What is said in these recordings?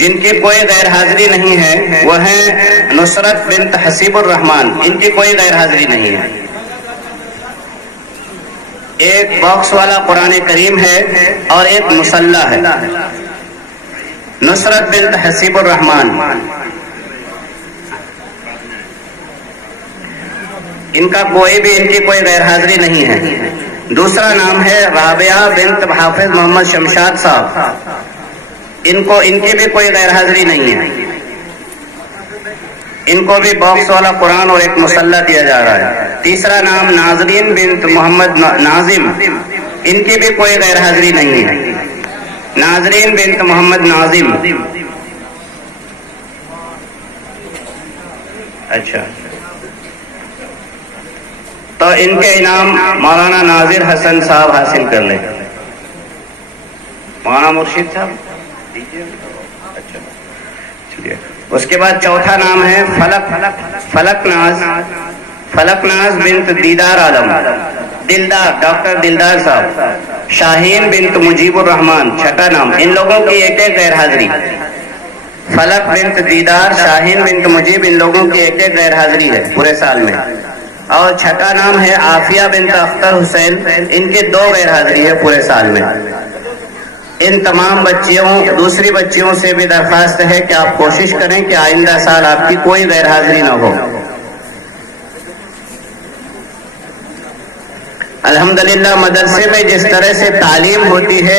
جن کی کوئی غیر حاضری نہیں ہے وہ ہیں نصرت بنت حسیب الرحمان، ان کی کوئی غیر حاضری نہیں ہے۔ ایک باکس والا قرآن کریم ہے اور ایک مصلح ہے۔ نصرت بنت حسیب الرحمان، ان کا کوئی بھی، ان کی کوئی غیر حاضری نہیں ہے۔ دوسرا نام ہے رابعہ بنت حافظ محمد شمشاد صاحب، ان کی بھی کوئی غیر حاضری نہیں ہے۔ ان کو بھی باکس والا قرآن اور ایک مصلح دیا جا رہا ہے۔ تیسرا نام ناظرین بنت محمد ناظم، ان کی بھی کوئی غیر حاضری نہیں ہے۔ ناظرین بنت محمد ناظم، اچھا، تو ان کے انعام مولانا ناظر حسن صاحب حاصل کر لیں۔ مولانا مرشد صاحب دیجیے، اچھا چلیے۔ اس کے بعد چوتھا نام ہے فلک ناز بنت دیدار عالم، دلدار، ڈاکٹر دلدار صاحب۔ شاہین بنت مجیب الرحمان، چھٹا نام، ان لوگوں کی ایک ایک غیر حاضری۔ فلک بنت دیدار، شاہین بنت مجیب، ان لوگوں کی ایک ایک غیر حاضری ہے پورے سال میں۔ اور چھٹا نام ہے عافیہ بنت اختر حسین، ان کی 2 غیر حاضری ہے پورے سال میں۔ ان تمام بچیوں، دوسری بچیوں سے بھی درخواست ہے کہ آپ کوشش کریں کہ آئندہ سال آپ کی کوئی غیر حاضری نہ ہو۔ الحمدللہ مدرسے میں جس طرح سے تعلیم ہوتی ہے،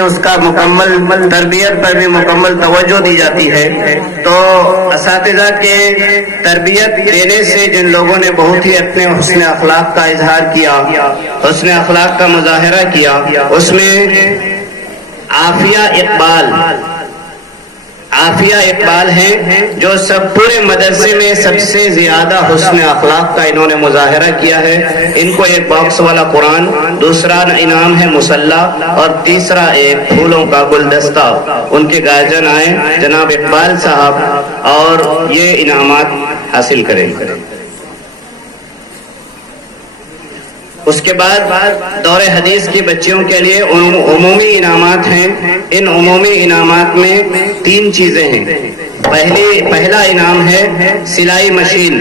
اس کا مکمل تربیت پر بھی مکمل توجہ دی جاتی ہے، تو اساتذہ کے تربیت دینے سے جن لوگوں نے بہت ہی اپنے حسن اخلاق کا اظہار کیا، حسن اخلاق کا مظاہرہ کیا، اس میں عافیہ اقبال ہیں، جو سب پورے مدرسے میں سب سے زیادہ حسن اخلاق کا انہوں نے مظاہرہ کیا ہے۔ ان کو ایک باکس والا قرآن، دوسرا انعام ہے مصلح، اور تیسرا ایک پھولوں کا گلدستہ۔ ان کے گارجین آئیں جناب اقبال صاحب اور یہ انعامات حاصل کریں۔ اس کے بعد دور حدیث کی بچیوں کے لیے عمومی انعامات ہیں۔ ان عمومی انعامات میں 3 چیزیں ہیں۔ پہلا انعام ہے سلائی مشین،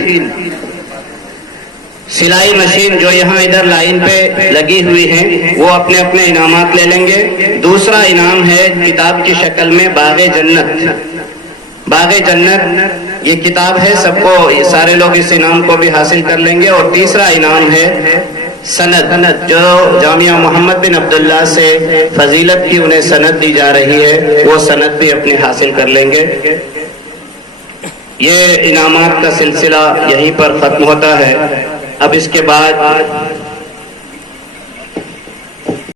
سلائی مشین جو یہاں ادھر لائن پہ لگی ہوئی ہیں، وہ اپنے اپنے انعامات لے لیں گے۔ دوسرا انعام ہے کتاب کی شکل میں باغ جنت، یہ کتاب ہے، سب کو، سارے لوگ اس انعام کو بھی حاصل کر لیں گے۔ اور تیسرا انعام ہے سند، جو جامعہ محمد بن عبداللہ سے فضیلت کی انہیں سند دی جا رہی ہے، وہ سند بھی اپنی حاصل کر لیں گے۔ یہ انعامات کا سلسلہ یہیں پر ختم ہوتا ہے۔ اب اس کے بعد